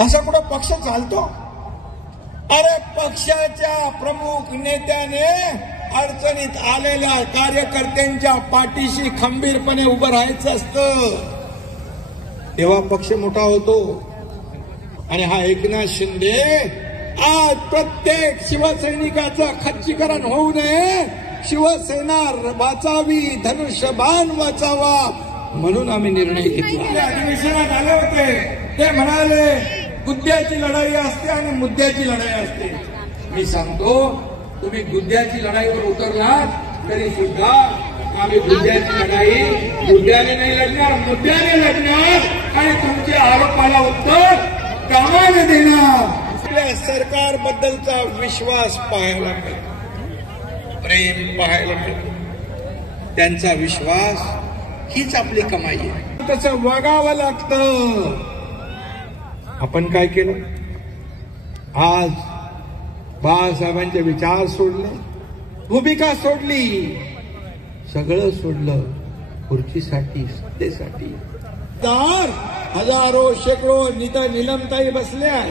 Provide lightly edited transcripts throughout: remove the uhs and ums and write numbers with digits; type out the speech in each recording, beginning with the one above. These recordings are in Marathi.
असा कुठं पक्ष चालतो? अरे पक्षाच्या प्रमुख नेत्याने अडचणीत आलेल्या कार्यकर्त्यांच्या पाठीशी खंबीरपणे उभं राहायचं असतं, तेव्हा पक्ष मोठा होतो. आणि हा एकनाथ शिंदे आज प्रत्येक शिवसैनिकाचं खच्चीकरण होऊ नये, शिवसेना वाचावी, धनुष्यबाण वाचावा, म्हणून आम्ही निर्णय घेतला. अधिवेशनात आले होते, ते म्हणाले गुद्द्याची लढाई असते आणि मुद्द्याची लढाई असते. मी सांगतो, तुम्ही गुद्द्याची लढाईवर उतरलात तरी सुद्धा आम्ही गुद्द्याची लढाई मुद्द्याने नाही लढणार, मुद्द्याने लढणार आणि तुमच्या आरोपाला उत्तर कामाने देणार. आपल्या सरकारबद्दलचा विश्वास पाहायला मिळतो, प्रेम पाहायला मिळतो. त्यांचा विश्वास हीच आपली कमाई आहे. तसं वागावं लागतं. आपण काय केलं? आज बाळासाहेबांचे विचार सोडले, भूमिका सोडली, सगळं सोडलं खुर्चीसाठी, सत्तेसाठी. हजारो शेकडो इथं नीलमताई बसल्या,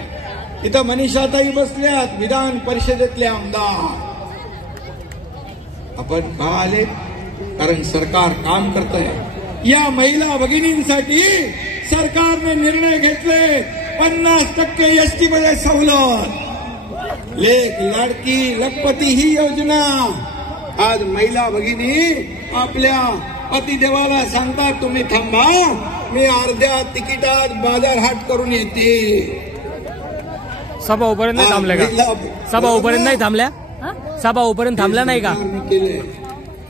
इथं मनीषाताई बसल्यात, विधान परिषदेतले आमदार. आपण का आले? कारण सरकार काम करत आहे. या महिला भगिनींसाठी सरकारने निर्णय घेतले 50% एसटी मध्ये सवलत, लेक लाडकी लखपती ही योजना. आज महिला भगिनी आपल्या पतिदेवाला सांगतात, तुम्ही थांबा, मी अर्ध्या तिकिटात बाजारहाट करून येते. सभा उपर्यंत नाही थांबल्या का? सभा उपर्यंत नाही थांबल्या? सभा उपर्यंत थांबल्या नाही का?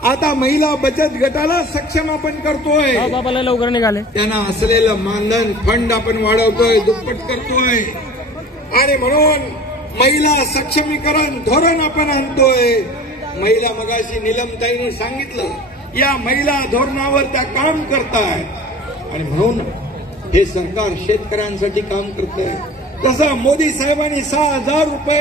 आता महिला बचत गटाला सक्षम आपण करतोय. बाबाला लवकर निघाले. त्यांना असलेलं मानधन फंड आपण वाढवतोय, दुप्पट करतोय. आणि म्हणून महिला सक्षमीकरण धोरण आपण आणतोय. महिला, मगाशी नीलमताईने सांगितलं, या महिला धोरणावर त्या काम करतायत. आणि म्हणून हे सरकार शेतकऱ्यांसाठी काम करतंय. तसं मोदी साहेबांनी 6,000 रुपये